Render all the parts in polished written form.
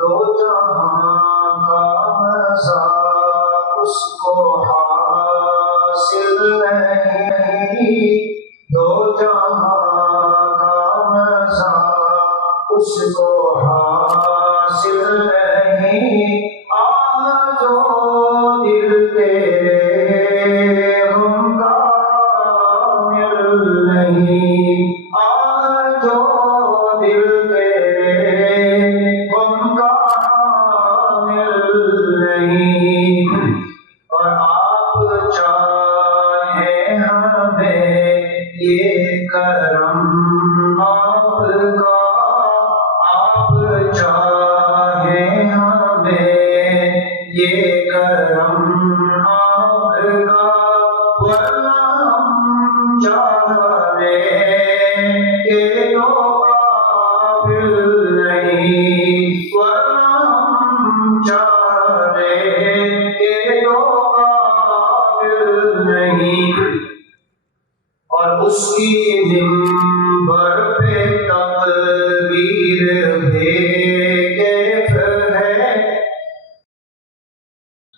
دو جہاں کا مزہ اس کو حاصل نہیں، دو جہاں کا مزہ اس کو حاصل نہیں، آج جو دل تیرے غم کا حامل نہیں، آج جو دل تیرے غم کا حامل نہیں، اور آپ چاہیں ہمیں یہ کرم آپ کا، آپ چاہیں ہمیں یہ کرم آپ کا، ورنہ ہم چاہے کہ تو قابل نہیں، ورنہ ہم چاہے کہ تو قابل نہیں، اور اس کی منبر پہ تقریر بے کیف ہے،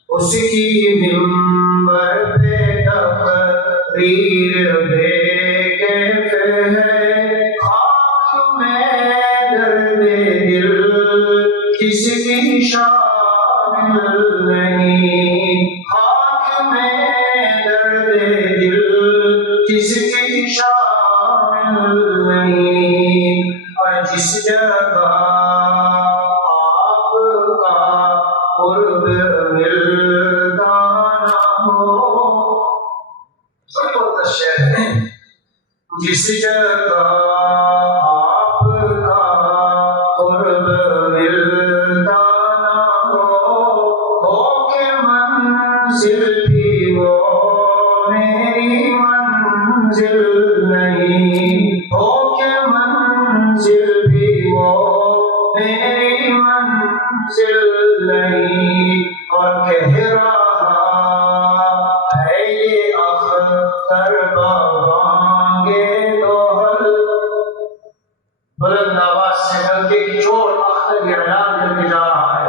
اس کی منبر پہ تقریر بے کیف ہے، خاک میں درد دل کس کی شامل نہیں، خاک میں درد دل کس کی شامل نہیں، اور جس جگہ آپ کا قرب ملتا نہ ہو، سب شعر ہے، جس جگہ آپ کا قرب ملتا نہ ہو کہ منزل بھی وہ میری منزل نہیں، ہو کہ منزل بھی وہ میری منزل نہیں، اور کہہ رہا ہے یہ اختر بانگے دوحل، بلند آواز سے ڈنکے کی چوٹ اختر یہ اعلان کر کے جا رہا ہے،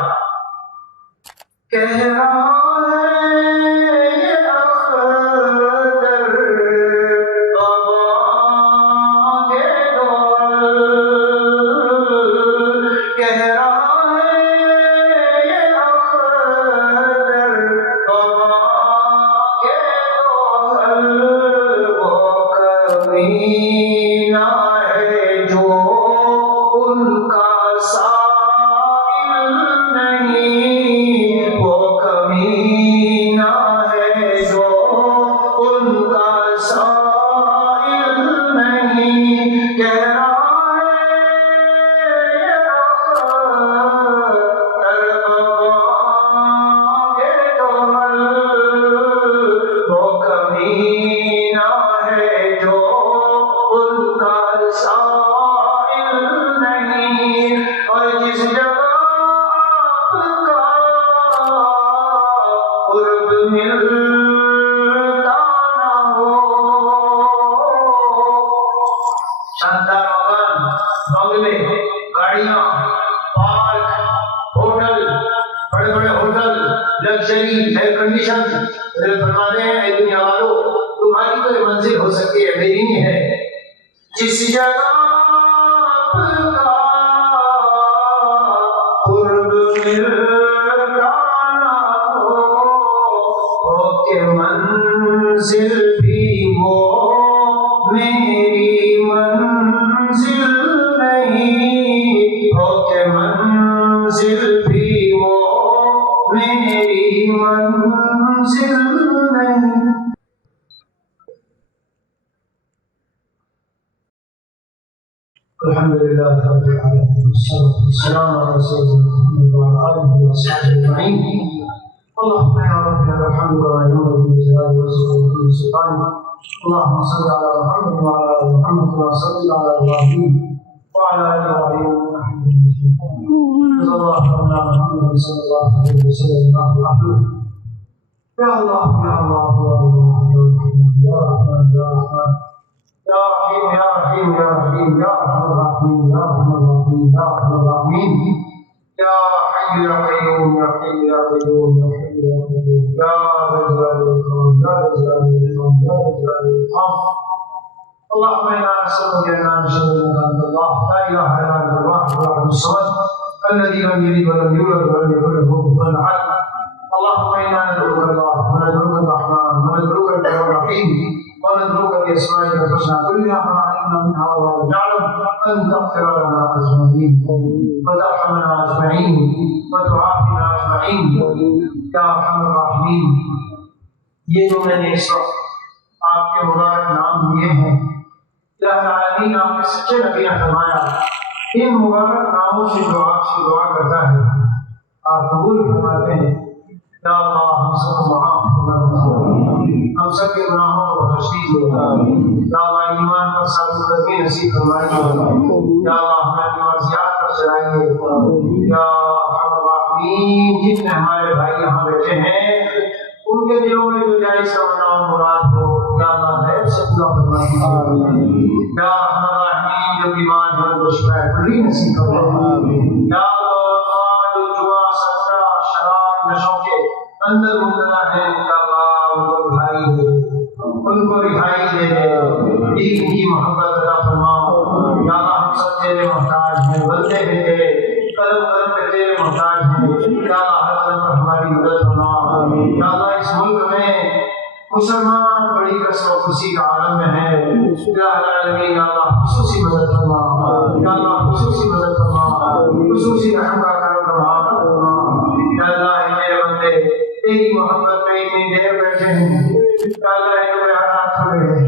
کہہ رہا ہے یہ اختر بانگے دوحل، کہہ رہا ہے یہ اختر بانگے دوحل، وہ کمینہ ہے جو ان کا سائل نہیں، وہ کمینہ ہے جو ان کا سائل نہیں، کہہ رہا ہے یہ اختر بانگے دوحل، وہ کمینہ ہے جو ان کا سائل نہیں، اور جس جگہ آپ کا قرب ملتا نہ ہو، شاندار مکان، بنگلے، گاڑیاں، پارک، ہوٹل، بڑے بڑے ہوٹل، لگژری، ایئر کنڈیشن، فرماتے ہیں اے دنیا والو تمہاری کوئی منزل ہو سکتی ہے، میری نہیں ہے، جس جگہ آپ کا قرب ملتا نہ ہو کہ منزل بھی وہ میری منزل نہیں، ہو کہ منزل بھی وہ میری منزل نہیں۔ الحمد للہ رب العالمین، والصلاة والسلام علی سیدنا محمد وعلی آلہ وصحبہ اجمعین۔ اللهم يا رب لك الحمد كما ينبغي لجلال وجهك وكرم سلطانك، اللهم صل على محمد وعلى ال محمد كما صليت على ابراهيم وعلى ال ابراهيم انك حميد مجيد، جزا الله عنا محمد صلى الله عليه وسلم الله احمد، يا الله يا الله يا الله يا رحمن يا رحمن يا رحيم يا رحيم يا رحيم يا ارحم الراحمين يا ارحم الراحمين يا ارحم الراحمين يا حي يا قيوم يا حي يا قيوم يا حي يا قيوم يا ذا الجلال والإكرام يا ذا الجلال والإكرام يا ذا الجلال والإكرام. اللهم إنا نسألك أن نشهد أنك أنت الله لا إله إلا أنت الواحد الأحد الصمد الذي لم يلد ولم يولد ولم يكن له كفوا أحد. اللهم إنا ندعوك الله وندعوك الرحمن وندعوك الرحيم وندعوك بأسمائك الحسنى كلها ما علمنا منها وما لم نعلم أن تغفر لنا أجمعين وترحمنا أجمعين وتعافنا أجمعين يا أرحم الراحمين. یہ جو میں نے اس وقت آپ کے مبارک نام لیے ہیں، الہ العالمین آپ کے سچے نبی نے فرمایا ان مبارک ناموں سے جو آپ سے دعا کرتا ہے آپ قبول فرماتے ہیں. یا اللہ ہم سب کو معاف فرما، ہم سب کے گناہوں کو بخش دیجیے. یا اللہ ایمان پر ثابت قدمی نصیب فرمائیے. یا اللہ ہمیں معصیات پر چلائیے. یا ارحم الراحمین جتنے ہمارے بھائی یہاں بیٹھے ہیں ان کے دلوں میں جو جائز تمنا اور مراد ہو یا اللہ ہے سے پورا فرمائیے. یا ارحم الراحمین جو بیمار ہیں ان کو شفا کلی نصیب فرمائیے. یا اللہ جو جوا سکتا شراب نشوں کے اندر مبتلا ہے یا اللہ ان کو رہائی دے، ان کو رہائی دے دے، دین کی محبت عطا فرما. یا اللہ ہم سب تیرے محتاج ہیں، بندے ہیں تیرے، قدم قدم پہ تیرے محتاج ہیں. یا اللہ ہر قدم پر ہماری مدد فرما. یا اللہ اس ملک میں مسلمان بڑی کثرت و خوشی کا عالم میں ہے. الہ العالمین یا اللہ خصوصی مدد فرما. یا اللہ خصوصی مدد فرما، خصوصی رحم کا کرم فرما. یا اللہ میرے بندے تیری محبت میں اتنی دیر بیٹھے ہیں. یا اللہ ایک بیانات کھڑے ہیں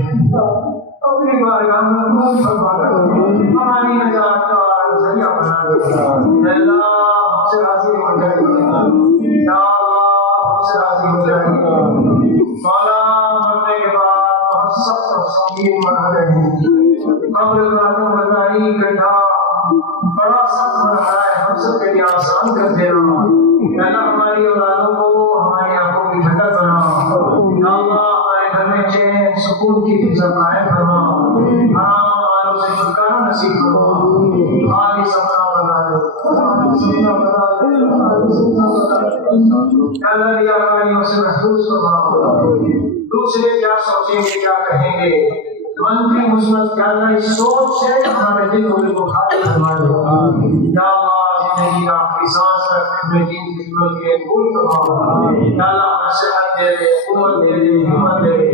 اپنی بارگاہ میں قبول فرما کر ہماری نجات کا ذریعہ بنا دے. یا اللہ ہم سے راضی ہو جائیے. یا اللہ ہم سے راضی ہو جائیے. مولا مرنے کے بعد بہت سخت اور سنگین مرحلے رہے ہیں. قبر کا دم بتائی بیٹھا بڑا سخت مرحلہ ہے، ہم سب کے لیے آسان کر دینا. یا اللہ ہماری اولادوں کو ہماری آنکھوں کی ٹھنڈک بنا. یا اللہ ہمارے گھر میں چین سکون کی فضا قائم فرما. حرام والوں سے چھٹکارا نصیب کرو. خالی سپنا بنا دے، سپنا بنا دے. یا اللہ ریاکاریوں سے محفوظ فرما. دوسرے کیا سوچیں گے کیا کہیں گے، منفی مثبت کیا اللہ اس سوچ سے ہمارے دل و دل کو خالی فرما دے. یا اللہ زندگی کا آخری سانس تک اپنے دین کی خدمت کے لیے قبول فرما. یا اللہ ہمیں صحت دے دے، قوت دے دے، ہمت دے دے.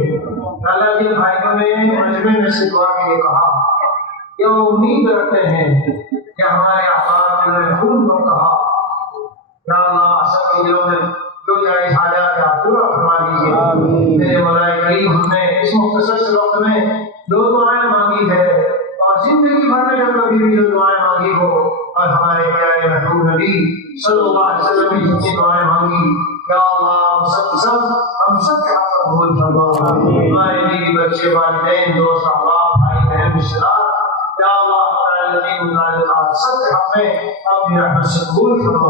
یا اللہ جن بھائیوں نے مجمع میں سے دعا کے لیے کہا کہ وہ امید رکھتے ہیں کہ ہمارے احباب جنہوں نے خود کو کہا، یا اللہ سب کے دلوں میں جو جائز حاجات ہے آپ پورا فرما دیجیے. میرے مولا کریم ہم نے اس مختصر سے وقت میں دو دعائیں مانگی ہے اور زندگی بھر میں جب کبھی بھی جو دعائیں مانگی ہو اور ہمارے پیارے محبوب نبی صلی اللہ علیہ وسلم نے جتنی دعائیں مانگی یا اللہ ہم سب کے حق قبول فرما. ہمارے بیوی بچے والدین دوست احباب بھائی بہن رشتہ دار یا اللہ متعلقات سب کے حق میں اپنی رحمت سے قبول فرما.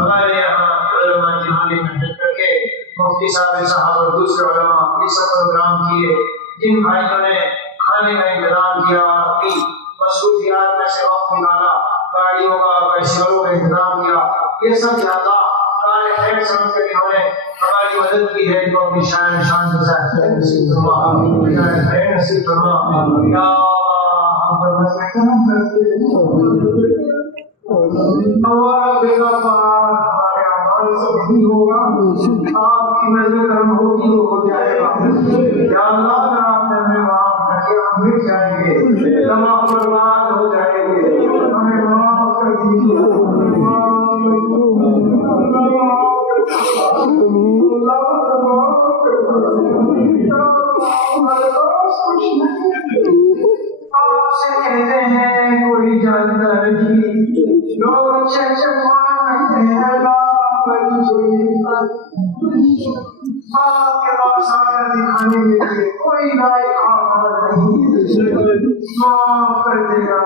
ہمارے یہاں علماء جنہوں نے محنت کر کے مفتی صاحب صاحب اور دوسرے علماء یہ سب پروگرام کیے، جن بھائیوں نے کھانے کا انتظام کیا، اپنی مصروفیات میں سے وقت نکالا، گاڑیوں کا پیشوروں کا انتظام کیا، یہ سب زیادہ کار خیر سمجھ کر انہوں نے ہماری مدد کی ہے. تو اپنی شان شان خیر نصیب فرما، خیر نصیب فرما. یا ہم پر کرم کرتے ہمارا بیٹا پار ہمارے اعمال سے نہیں ہوگا، آپ کی نظر کرم ہوگی تو ہو جائے گا. یا اللہ اگر آپ نے ہمیں معاف کر کے ہم مٹ جائیں گے، تمام برباد ہو جائیں گے، ہمیں معاف کر دیجیے. آپ سے کہتے ہیں کوئی جانتا نہیں، لوگ اچھے اچھے کہتے ہیں آپ کے پاس آ کر دکھانے کے لیے کوئی لائق آمد نہیں، معاف کر دے گا.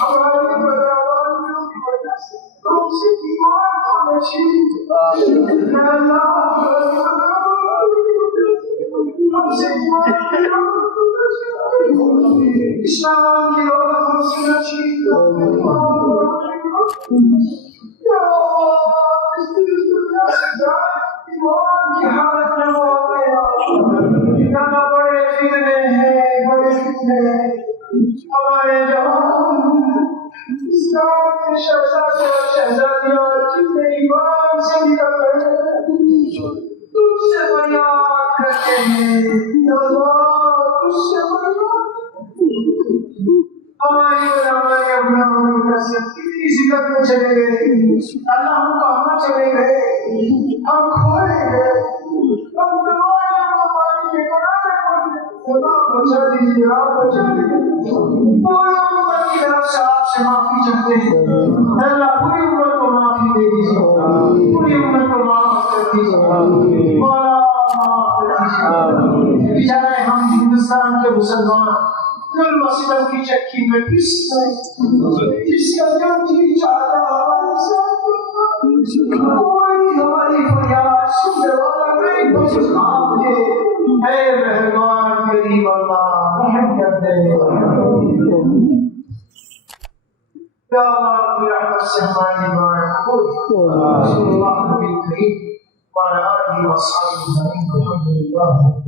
ہماری بدعمالیوں کی وجہ سے لوگ سے بیمار کا نشین ہم سے اسلام کی عورت ہم سے نشین یا اللہ اس دنیا سے جائے ایمان کی حالت میں ہو گیا کہاں بڑے فتنے ہیں بڑے فتنے ہمارے جوان اسلام کے شہزادے اور شہزادیاں جتنے ایمان سے نکل رہے ہیں تجھ سے فریاد کرتے ہیں یا اللہ تجھ سے فریاد ہماری برابر کتنی ذلت میں چلے گئے اللہ ہم کہاں چلے گئے ہم کھوئے گئے ہم دماغ ہماری کے کنارے خدا بچا دیجیے آپ بچا دیجیے پوری امت کی طرف سے آپ سے معافی چاہتے ہیں اللہ پوری امت کو معافی دے دیجیے پوری امت کو معاف کر دیجیے مولا معاف کر دیجیے بیچارے ہم ہندوستان کے مسلمان ظلم و ستم کی چکی میں پس گئے جس کا دم جی چاہتا ہمارے ساتھ کوئی ہماری فریاد سننے والا نہیں بس آپ کے اے مہربان کریم اللہ رحم کر دے یا اللہ برحمت سے ہماری دعائیں قبول صلی اللہ علیہ وسلم وعلى آله وصحبه أجمعين والحمد لله